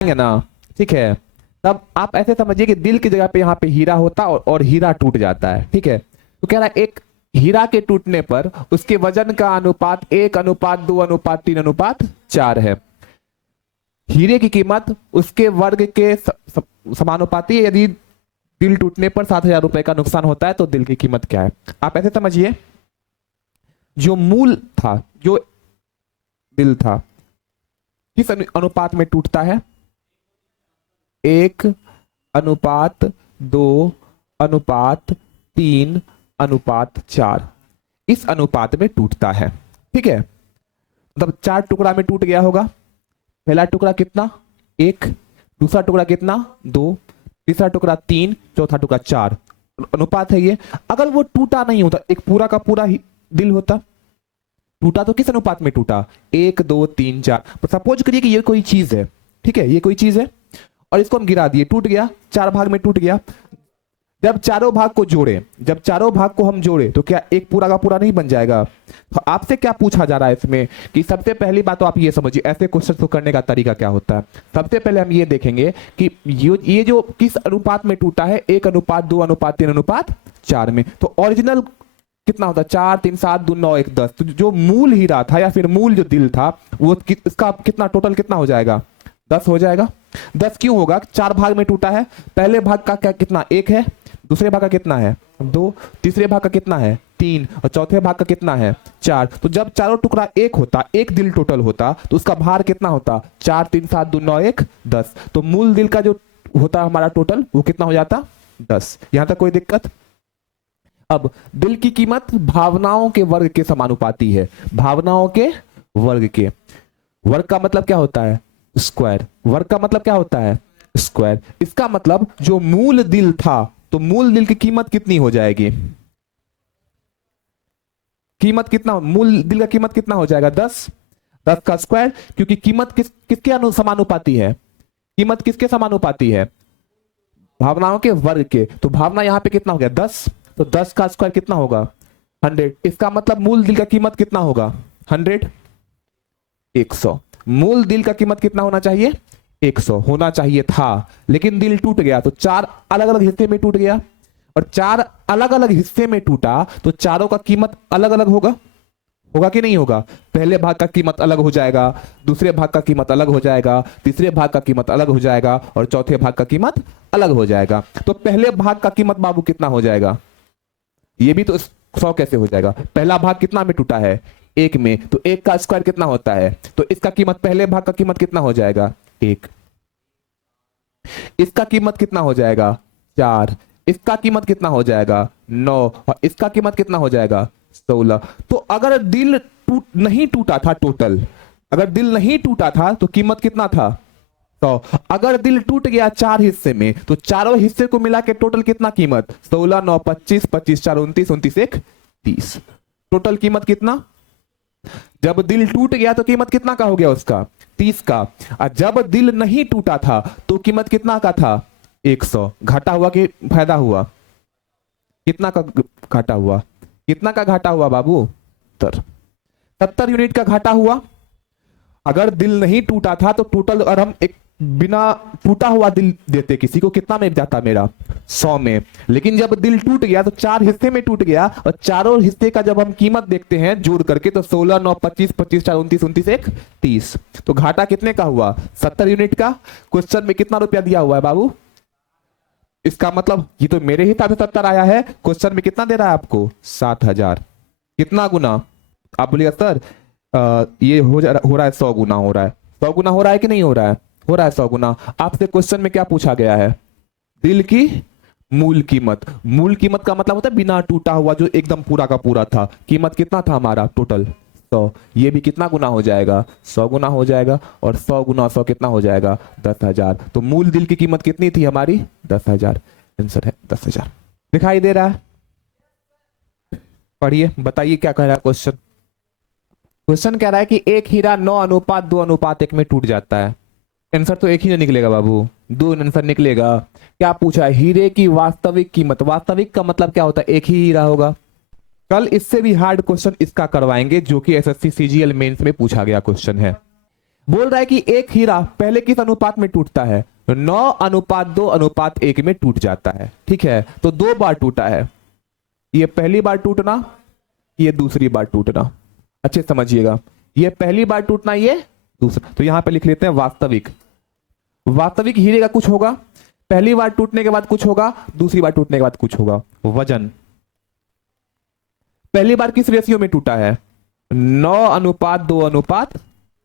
ना, ठीक है, तब आप ऐसे समझिए कि दिल की जगह पे यहाँ पे हीरा होता और हीरा टूट जाता है, ठीक है। तो कह रहा है एक हीरा के टूटने पर उसके वजन का अनुपात 1:2:3:4 है। हीरे की कीमत उसके वर्ग के समानुपाती है। यदि दिल टूटने पर 7,000 रुपए का नुकसान होता है तो दिल की कीमत क्या है। आप ऐसे समझिए, जो मूल था, जो दिल था, किस अनुपात में टूटता है? 1:2:3:4, इस अनुपात में टूटता है, ठीक है। मतलब 4 टुकड़ा में टूट गया होगा। पहला टुकड़ा कितना? 1, दूसरा टुकड़ा कितना? 2, तीसरा टुकड़ा 3, चौथा टुकड़ा 4। अनुपात है ये। अगर वो टूटा नहीं होता, एक पूरा का पूरा ही दिल होता, टूटा तो किस अनुपात में टूटा? 1:2:3:4। सपोज करिए कि ये कोई चीज है, ठीक है, ये कोई चीज है और इसको हम गिरा दिए, टूट गया, 4 भाग में टूट गया। जब चारों भाग को जोड़े, जब चारों भाग को हम जोड़े तो क्या एक पूरा का पूरा नहीं बन जाएगा? तो आपसे क्या पूछा जा रहा है इसमें कि सबसे पहली बात तो आप ये समझिए ऐसे क्वेश्चन को करने का तरीका क्या होता है। सबसे पहले हम ये देखेंगे कि ये जो किस अनुपात में टूटा है, 1:2:3:4 में। तो ओरिजिनल कितना होता है? 4, 3, 7, 2, 9, 1, 10। तो जो मूल हीरा था या फिर मूल जो दिल था वो इसका कितना टोटल कितना हो जाएगा? 10 हो जाएगा। 10 क्यों होगा? 4 भाग में टूटा है। पहले भाग का क्या कितना? 1 है। दूसरे भाग का कितना है? 2। तीसरे भाग का कितना है? 3। और चौथे भाग का कितना है? 4। तो जब चारों टुकड़ा एक होता, एक दिल टोटल होता, तो उसका भार कितना होता? 4, 3, 7, 2, 9, 1, 10। तो मूल दिल का जो होता हमारा टोटल वो कितना हो जाता? 10। यहां तक कोई दिक्कत? अब दिल की कीमत भावनाओं के वर्ग के समानुपाती है। भावनाओं के वर्ग के, वर्ग का मतलब क्या होता है? स्क्वायर। वर्ग का मतलब क्या होता है? स्क्वायर। इसका मतलब जो मूल दिल था, तो मूल दिल की कीमत कितनी हो जाएगी? कीमत कितना? मूल दिल का कीमत कितना हो जाएगा? 10। 10 का स्क्वायर, क्योंकि कीमत किसके समानुपाती है? कीमत किसके समानुपाती है? भावनाओं के वर्ग के। तो भावना यहां पे कितना हो गया? 10। तो 10 का स्क्वायर कितना होगा? 100। इसका मतलब मूल दिल का कीमत कितना होगा? 100। 100। मूल दिल का कीमत कितना होना चाहिए? 100 होना चाहिए था, लेकिन दिल टूट गया तो 4 अलग अलग हिस्से में टूट गया, और 4 अलग अलग हिस्से में टूटा तो चारों का कीमत अलग अलग होगा। होगा कि नहीं होगा? पहले भाग का कीमत अलग हो जाएगा, दूसरे भाग का कीमत अलग हो जाएगा, तीसरे भाग का कीमत अलग हो जाएगा, और चौथे भाग का कीमत अलग हो जाएगा। तो पहले भाग का कीमत बाबू कितना हो जाएगा? ये भी तो 100 कैसे हो जाएगा? पहला भाग कितना में टूटा है? 1 में। तो 1 का स्क्वायर कितना होता है? तो इसका कीमत, पहले भाग का कीमत कितना हो जाएगा? 1। इसका कीमत कितना हो जाएगा? 4। इसका कीमत कितना हो जाएगा? 9। और इसका कीमत कितना हो जाएगा? 16। तो अगर दिल नहीं टूटा था टोटल, अगर दिल नहीं टूटा था तो कीमत कितना था? 100। अगर दिल टूट गया 4 हिस्से में तो चारों हिस्से को मिला के टोटल कितना कीमत? 16, 9, 25, 25, 4, 29, 29, 1, 30। टोटल कीमत कितना? जब दिल टूट गया तो कीमत कितना का हो गया उसका? 30 का। और जब दिल नहीं टूटा था तो कीमत कितना का था? 100। घाटा हुआ कि फायदा हुआ? कितना का घाटा हुआ? कितना का घाटा हुआ बाबू? 70 यूनिट का घाटा हुआ। अगर दिल नहीं टूटा था तो टोटल, और हम एक बिना टूटा हुआ दिल देते किसी को, कितना में जाता मेरा? 100 में। लेकिन जब दिल टूट गया तो 4 हिस्से में टूट गया, और चारों हिस्से का जब हम कीमत देखते हैं जोड़ करके तो 16, 9, 25, 25, 4, 29, 29, 1, 30। तो घाटा कितने का हुआ? 70 यूनिट का। क्वेश्चन में कितना रुपया दिया हुआ है बाबू? इसका मतलब ये तो मेरे हिसाब से 70 आया है, क्वेश्चन में कितना दे रहा है आपको? 7,000। कितना गुना? आप बोलिएगा सर ये हो रहा है 100 गुना हो रहा है। 100 गुना हो रहा है कि नहीं हो रहा है? हो रहा है 100 गुना। आपसे क्वेश्चन में क्या पूछा गया है? दिल की मूल कीमत। मूल कीमत का मतलब होता है बिना टूटा हुआ, जो एकदम पूरा का पूरा था। कीमत कितना था हमारा टोटल? 100। ये भी कितना गुना हो जाएगा? 100 गुना हो जाएगा। और 100 गुना 100 कितना हो जाएगा? 10,000। तो मूल दिल की कीमत कितनी थी हमारी? 10,000। आंसर है 10,000। दिखाई दे रहा है? पढ़िए, बताइए क्या कह रहा है क्वेश्चन। क्वेश्चन कह रहा है कि एक हीरा 9:2:1 में टूट जाता है। आंसर तो एक ही नहीं निकलेगा बाबू, 2 आंसर निकलेगा। क्या पूछा है? हीरे की वास्तविक कीमत। वास्तविक का मतलब क्या होता है? एक ही हीरा होगा। कल इससे भी हार्ड क्वेश्चन इसका करवाएंगे, जो कि एसएससी सीजीएल मेंस में पूछा गया क्वेश्चन है। बोल रहा है कि एक हीरा पहले किस अनुपात में टूटता है? 9:2:1 में टूट जाता है। ठीक है, तो 2 बार टूटा है, ये पहली बार टूटना, ये दूसरी बार टूटना। अच्छे समझिएगा, ये पहली बार टूटना, ये दूसरा। तो यहां पे लिख लेते हैं वास्तविक। वास्तविक हीरे का कुछ होगा, पहली बार टूटने के बाद कुछ होगा, दूसरी बार टूटने के बाद कुछ होगा। वजन पहली बार किस रेशियो में टूटा है? 9:2:1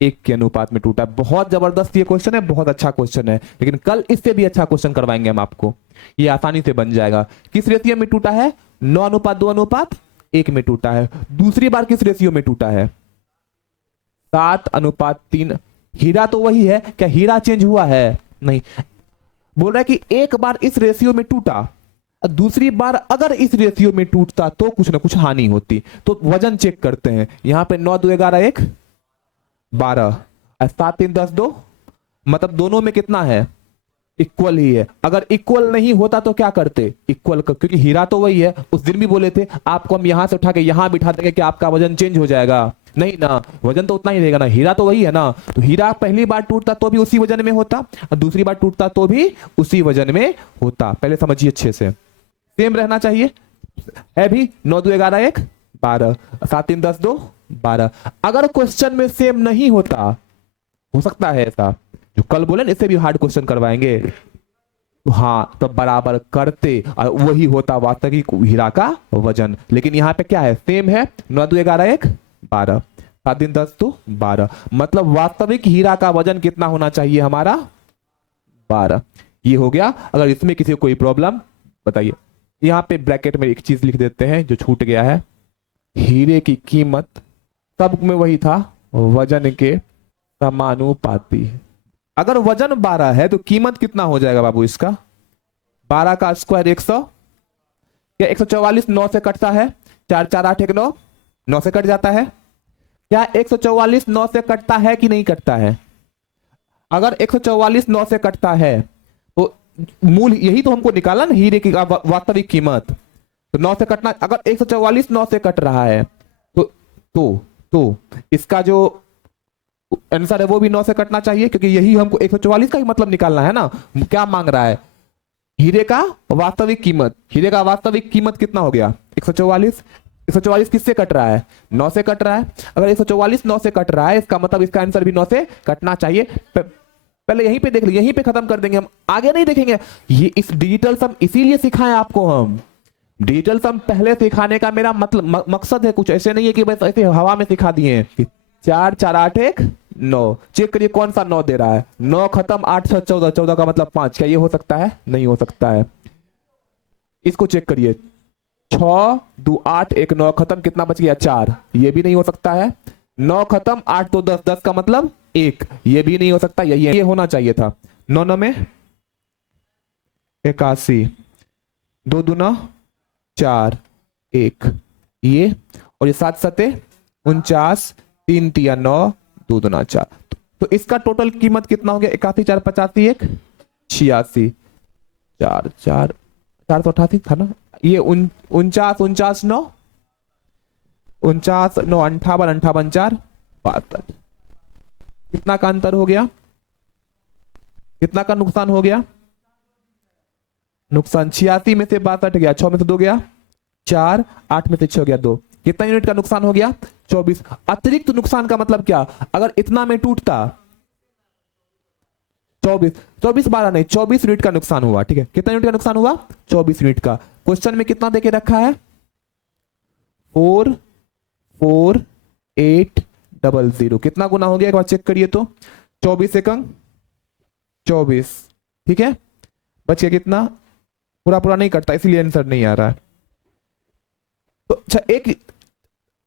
के अनुपात में टूटा। बहुत जबरदस्त ये क्वेश्चन है, बहुत अच्छा क्वेश्चन है, लेकिन कल इससे भी अच्छा क्वेश्चन करवाएंगे हम आपको, ये आसानी से बन जाएगा। किस रेशियो में टूटा है? 9:2:1 में टूटा है। दूसरी बार किस रेशियो में टूटा है? 7:3। हीरा तो वही है, क्या हीरा चेंज हुआ है? नहीं। बोल रहा है कि एक बार इस रेशियो में टूटा, दूसरी बार अगर इस रेशियो में टूटता तो कुछ ना कुछ हानि होती। तो वजन चेक करते हैं, यहां पे 9:2:11 12, 7:3:10 मतलब दोनों में कितना है? इक्वल ही है। अगर इक्वल नहीं होता तो क्या करते? इक्वल क्योंकि हीरा तो वही है। उस दिन भी बोले थे आपको हम यहां से उठा के यहां बिठा देंगे कि आपका वजन चेंज हो जाएगा। नहीं ना, वजन तो उतना ही रहेगा ना, हीरा तो वही है ना। तो हीरा पहली बार टूटता तो भी उसी वजन में होता, और दूसरी बार टूटता तो भी उसी वजन में होता। पहले समझिए अच्छे से, सेम रहना चाहिए। है भी 9:2:11 12, 7:3:10 12। अगर क्वेश्चन में सेम नहीं होता, हो सकता है ऐसा जो कल बोले ना, इससे भी हार्ड क्वेश्चन करवाएंगे, तो हाँ तो बराबर करते और वही होता वास्तविक हीरा का वजन। लेकिन यहां पे क्या है? सेम है, 9:2:11 12, 7:3:10 12। मतलब वास्तविक हीरा का वजन कितना होना चाहिए हमारा? 12। ये हो गया। अगर इसमें किसी को कोई प्रॉब्लम बताइए। यहां पे ब्रैकेट में एक चीज लिख देते हैं जो छूट गया है, हीरे की कीमत सब में वही था, वजन के समानुपाती। अगर वजन 12 है तो कीमत कितना हो जाएगा बाबू इसका? 12 का स्क्वायर 100, क्या 144 9 से कटता है? 4 4 8 1 9, 9 से कट जाता है। क्या 144 9 से कटता है कि नहीं कटता है? अगर 144 9 से कटता है तो मूल यही तो हमको निकाला ना, हीरे की वास्तविक कीमत। तो 9 से कटना, अगर 144 9 से कट रहा है तो इसका जो आंसर है वो भी 9 से कटना चाहिए, क्योंकि यही हमको 144 का ही मतलब निकालना है ना। क्या मांग रहा है? हीरे का वास्तविक कीमत। हीरे का वास्तविक कीमत कितना हो गया? 144। 144 किससे कट रहा है? 9 से कट रहा है। अगर 144 9 से कट रहा है, इसका मतलब इसका आंसर भी 9 से कटना चाहिए। पहले यहीं पे देख लीजिए, यहीं पे खत्म कर देंगे हम, आगे नहीं देखेंगे। ये इस डिजिटल सम इसीलिए सिखाएं आपको हम। डिजिटल सम पहले सिखाने का मेरा मतलब मकसद है, कुछ ऐसे नहीं है कि बस ऐसे हवा में सिखा दिए। 4 4 8 1 9। चेक करिए कौन सा 9 दे रहा है। 9 खत्म, 8 6 14, 14 का मतलब 5। क्या ये हो सकता है? नहीं हो सकता है। इसको चेक करिए, 6 2 8 1 9 खत्म, कितना बच गया? 4। ये भी नहीं हो सकता है। 9 खत्म, 8 तो 10, 10 का मतलब 1। ये भी नहीं हो सकता। ये होना चाहिए था। 9 9 में 81, 2 2 4 1, ये और ये 7 7 49, 3 3 9, 2 2 4। तो इसका टोटल कीमत कितना हो गया? 81 4 85 1 86, 4 4 488 था ना। ये 49 49 9 49 9 58 58 4 62। कितना का अंतर हो गया? कितना का नुकसान हो गया? नुकसान 86 में से 62 गया, 6 में से 2 गया 4, 8 में से 6 गया 2। कितना यूनिट का नुकसान हो गया? 24। अतिरिक्त नुकसान का मतलब क्या? अगर इतना में टूटता 24 12 नहीं, 24 यूनिट का नुकसान हुआ। ठीक है, कितना यूनिट का नुकसान हुआ? 24 यूनिट का। क्वेश्चन में कितना देके रखा है? 4 4 8 00। कितना गुना हो गया एक बार चेक करिए तो। 24 एकंग 24। ठीक है, बच गया कितना? पूरा पूरा नहीं कटता, इसीलिए आंसर नहीं आ रहा है। तो अच्छा, एक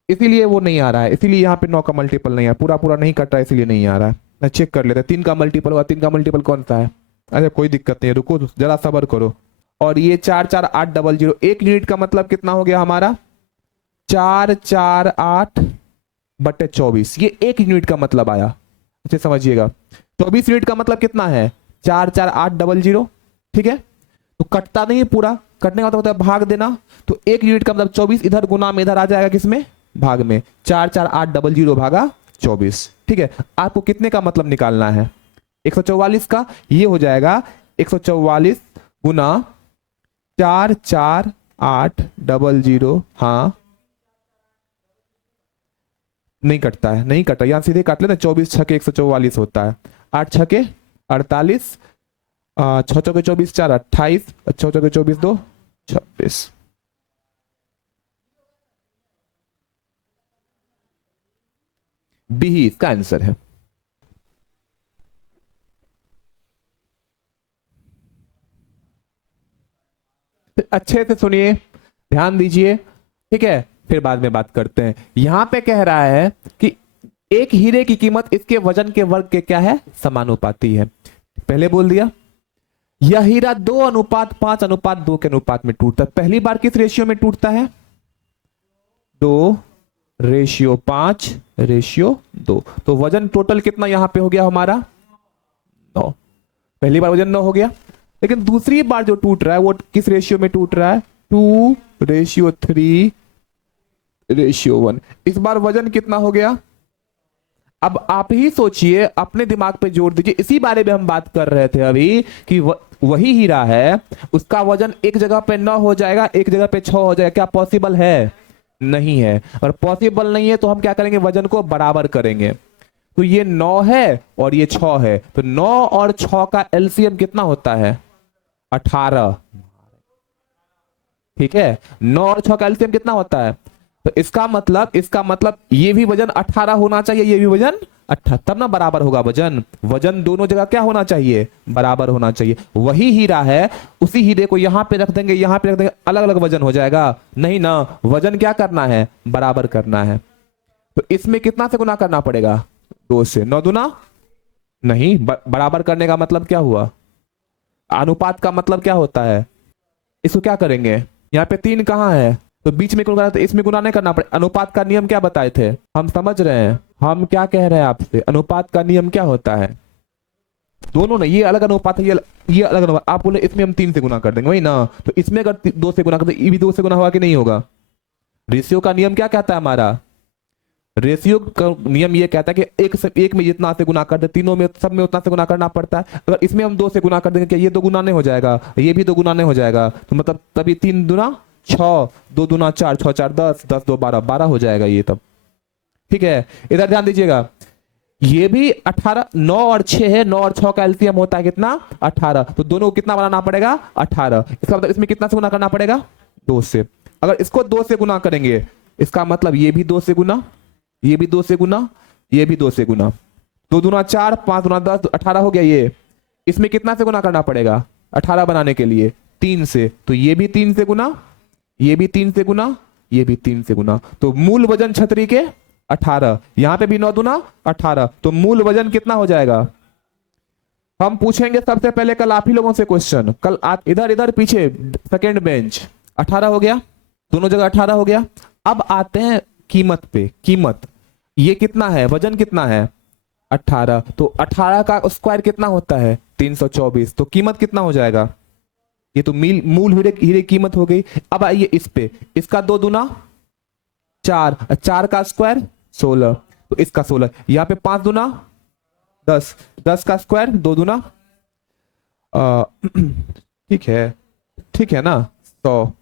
इसीलिए वो नहीं आ रहा है, इसीलिए यहाँ पे 9 का मल्टीपल नहीं है, पूरा पूरा नहीं कट रहा है, इसीलिए नहीं आ रहा है। मैं चेक कर लेते हैं 3 का मल्टीपल होगा। 3 का मल्टीपल कौन सा है? अच्छा कोई दिक्कत नहीं है, रुको जरा सबर करो। और ये 4 4 8 00, 1 यूनिट का मतलब कितना हो गया हमारा? 4 4 8 बटे 24। ये 1 यूनिट का मतलब आया। अच्छा समझिएगा, 24 यूनिट का मतलब कितना है? 4 4 8 00। ठीक है, तो कटता नहीं पूरा, कटने का मतलब होता है भाग देना। तो 1 यूनिट का मतलब 24, इधर गुना में इधर आ जाएगा, किसमें? भाग में। 4 4 8 00 भागा 24। ठीक है, आपको कितने का मतलब निकालना है? 144 का। ये हो जाएगा 144 गुना 4480। हाँ, नहीं कटता है, नहीं कटा, यहां सीधे काट लेते, 24 छके 144 होता है, 8 छके 48, 6 चौके 24, 4 28, 6 चौके 24, 2 26। बी ही इसका आंसर है। अच्छे से सुनिए, ध्यान दीजिए, ठीक है, फिर बाद में बात करते हैं। यहां पे कह रहा है कि एक हीरे की कीमत इसके वजन के वर्ग के क्या है, समानुपाती है। पहले बोल दिया यह हीरा 2:5:2 के अनुपात में टूटता है। पहली बार किस रेशियो में टूटता है? 2:5:2। तो वजन टोटल कितना यहां पे हो गया हमारा? 9। पहली बार वजन 9 हो गया, लेकिन दूसरी बार जो टूट रहा है वो किस रेशियो में टूट रहा है? 2:3:1। इस बार वजन कितना हो गया? अब आप ही सोचिए, अपने दिमाग पे जोर दीजिए, इसी बारे में हम बात कर रहे थे अभी कि वही हीरा है, उसका वजन एक जगह पे 9 हो जाएगा, एक जगह पे 6 हो जाएगा। क्या पॉसिबल है? नहीं है। और पॉसिबल नहीं है तो हम क्या करेंगे? वजन को बराबर करेंगे। तो ये 9 है और ये 6 है, तो 9 और 6 का एलसीएम कितना होता है? 18। ठीक है, 9 और 6 का एलसीएम कितना होता है? तो इसका मतलब ये भी वजन 18 होना चाहिए, ये भी वजन 18, तब ना बराबर होगा वजन। वजन दोनों जगह क्या होना चाहिए? बराबर होना चाहिए। वही हीरा है, उसी हीरे को यहां पे रख देंगे, यहां पे रख देंगे, अलग अलग वजन हो जाएगा? नहीं ना, वजन क्या करना है? बराबर करना है। तो इसमें कितना से गुना करना पड़ेगा? 2 से। 9 दूना नहीं, बराबर करने का मतलब क्या हुआ? अनुपात का मतलब क्या होता है? इसको क्या करेंगे? यहाँ पे 3 कहाँ है, तो बीच में गुना, तो इसमें गुना नहीं करना पड़े। अनुपात का नियम क्या बताए थे? हम समझ रहे हैं, हम क्या कह रहे हैं आपसे? अनुपात का नियम क्या होता है? दोनों नहीं, ये अलग अनुपात है, ये अलग अनुपात। आप बोले इसमें हम 3 से गुना कर देंगे, वही ना, तो इसमें अगर 2 से गुना कर, तो ये भी 2 से गुना होगा कि नहीं होगा? रेशियो का नियम क्या कहता है हमारा? रेशियो का नियम ये कहता है कि एक में जितना से गुना कर दे, तीनों में, सब में उतना से गुना करना पड़ता है। अगर इसमें हम 2 से गुना कर देंगे, क्या ये 2 गुना नहीं हो जाएगा? ये भी 2 गुना नहीं हो जाएगा? तो मतलब तभी 3 दूना 6, 2 दूना 4, 6 4 10, 10 2 12, 12 हो जाएगा ये तब। ठीक है, इधर ध्यान दीजिएगा, ये भी 18, 9 और 6 है, 9 और 6 का एलसीएम होता है कितना? 18। तो दोनों को कितना बनाना पड़ेगा? 18। इसका मतलब इसमें कितना से गुना करना पड़ेगा? 2 से। अगर इसको 2 से गुना करेंगे, इसका मतलब ये भी 2 से गुना, ये भी 2 से गुना, ये भी 2 से गुना, 2 दूना 4, 5 दूना 10, 18 हो गया ये। इसमें कितना से गुना करना पड़ेगा 18 बनाने के लिए? 3 से। तो ये भी 3 से गुना, ये भी 3 से गुना, ये भी 3 से गुना, तो मूल वजन छतरी के 18। यहां पे भी 9 दूना 18, तो मूल वजन कितना हो जाएगा? हम पूछेंगे सबसे पहले कल आप ही लोगों से क्वेश्चन, कल आप इधर इधर पीछे सेकेंड बेंच। 18 हो गया, दोनों जगह 18 हो गया। अब आते हैं कीमत पे। कीमत ये कितना है? वजन कितना है? 18। तो 18 का स्क्वायर कितना होता है? 324। तो कीमत कितना हो जाएगा? ये तो मूल हीरे हीरे कीमत हो गई। अब आइए इस पे, इसका 2 दूना 4, 4 का स्क्वायर 16, तो इसका 16। यहां पे 5 दूना 10, 10 का स्क्वायर 2 दूना ठीक है, ठीक है ना, 100।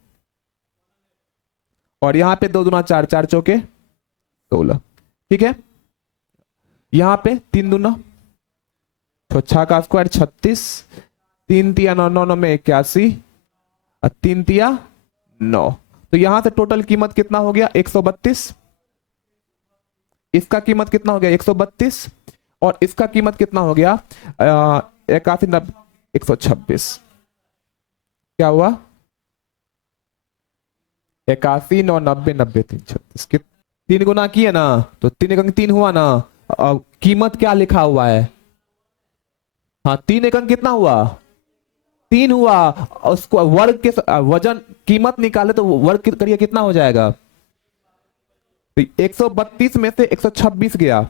और यहां पे 2 दूना 4, 4 चौके 16। ठीक है, यहां पे 3 दूना 6 का स्क्वायर 36, 3 तिया 9, 9 9 में 81, और 3 तिया 9। तो यहां से टोटल कीमत कितना हो गया? 132। इसका कीमत कितना हो गया? 132। और इसका कीमत कितना हो गया? 81 90 126। क्या हुआ? 81 9 90 90 3 36। 3 गुना किए ना, तो 3 एकंक 3 हुआ ना। कीमत क्या लिखा हुआ है? हाँ, 3 एकंक कितना हुआ? 3 हुआ। उसको वर्ग के वजन कीमत निकाले तो वर्ग करिए कितना हो जाएगा? तो 132 में से 126 गया,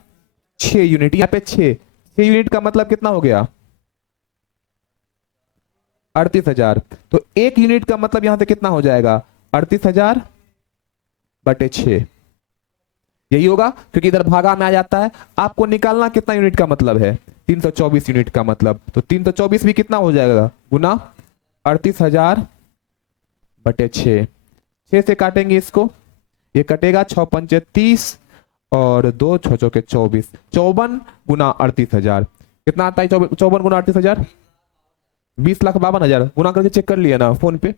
6 यूनिट। यहाँ पे 6 यूनिट का मतलब कितना हो गया? 38,000। तो 1 यूनिट का मतलब यहां से कितना हो जाएगा? 38,000 बटे 6। यही होगा क्योंकि इधर भागा में आ जाता है। आपको निकालना कितना यूनिट का मतलब है, 324 यूनिट का मतलब, तो 324 भी कितना हो जाएगा, गुना 38,000 बटे 6, 6 से काटेंगे इसको, ये कटेगा 6 पंचे 30 और 2 6 चौके 24, 54 गुना 38,000 कितना आता है, 54 गुना 38,000 20,52,000 गुना करके चेक कर लिया ना फोन पे।